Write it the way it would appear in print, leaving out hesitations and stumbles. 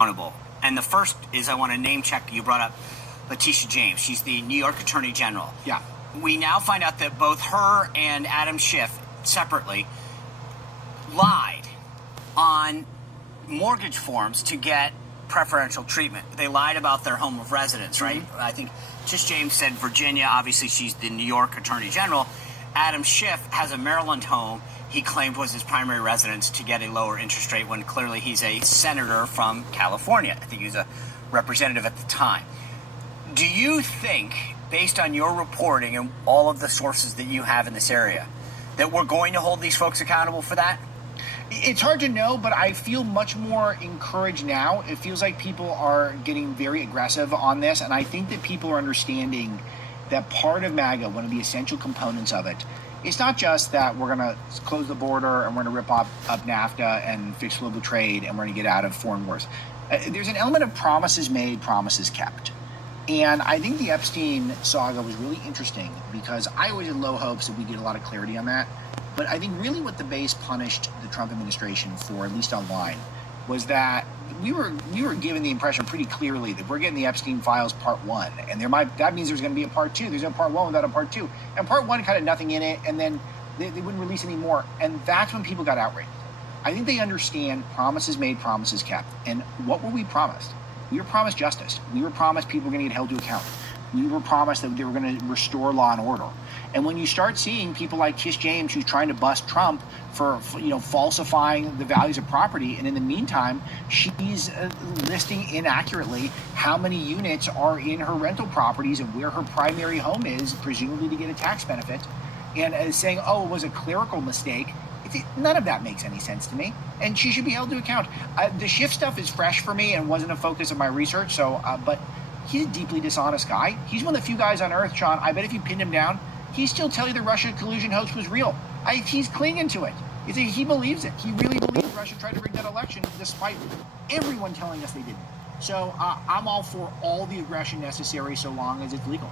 accountable. And the first is I want to name check. You brought up Letitia James. She's the New York Attorney General. Yeah. We now find out that both her and Adam Schiff separately lied on mortgage forms to get preferential treatment. They lied about their home of residence, right? Mm-hmm. I think just James said Virginia. Obviously, she's the New York Attorney General. Adam Schiff has a Maryland home he claimed was his primary residence to get a lower interest rate when clearly he's a senator from California. I think he was a representative at the time. Do you think, based on your reporting and all of the sources that you have in this area, that we're going to hold these folks accountable for that? It's hard to know, but I feel much more encouraged now. It feels like people are getting very aggressive on this, and I think that people are understanding that part of MAGA, one of the essential components of it, it's not just that we're going to close the border and we're going to rip up NAFTA and fix global trade and we're going to get out of foreign wars. There's an element of promises made, promises kept. And I think the Epstein saga was really interesting because I always had low hopes that we'd get a lot of clarity on that. But I think really what the base punished the Trump administration for, at least online, was that we were given the impression pretty clearly that we're getting the Epstein files part 1, and that means there's going to be a part 2. There's no part 1 without a part 2, and part 1 kind of nothing in it, and then they wouldn't release any more, and that's when people got outraged. I think they understand promises made, promises kept, and what were we promised? We were promised justice. We were promised people were going to get held to account. We were promised that they were going to restore law and order. And when you start seeing people like Tish James, who's trying to bust Trump for falsifying the values of property, and in the meantime, she's listing inaccurately how many units are in her rental properties and where her primary home is, presumably to get a tax benefit, and saying, oh, it was a clerical mistake. None of that makes any sense to me, and she should be held to account. The Schiff stuff is fresh for me and wasn't a focus of my research, but he's a deeply dishonest guy. He's one of the few guys on earth, Sean, I bet if you pinned him down, he'd still tell you the Russia collusion hoax was real. He's clinging to it. He believes it. He really believes Russia tried to rig that election, despite everyone telling us they didn't. So I'm all for all the aggression necessary so long as it's legal.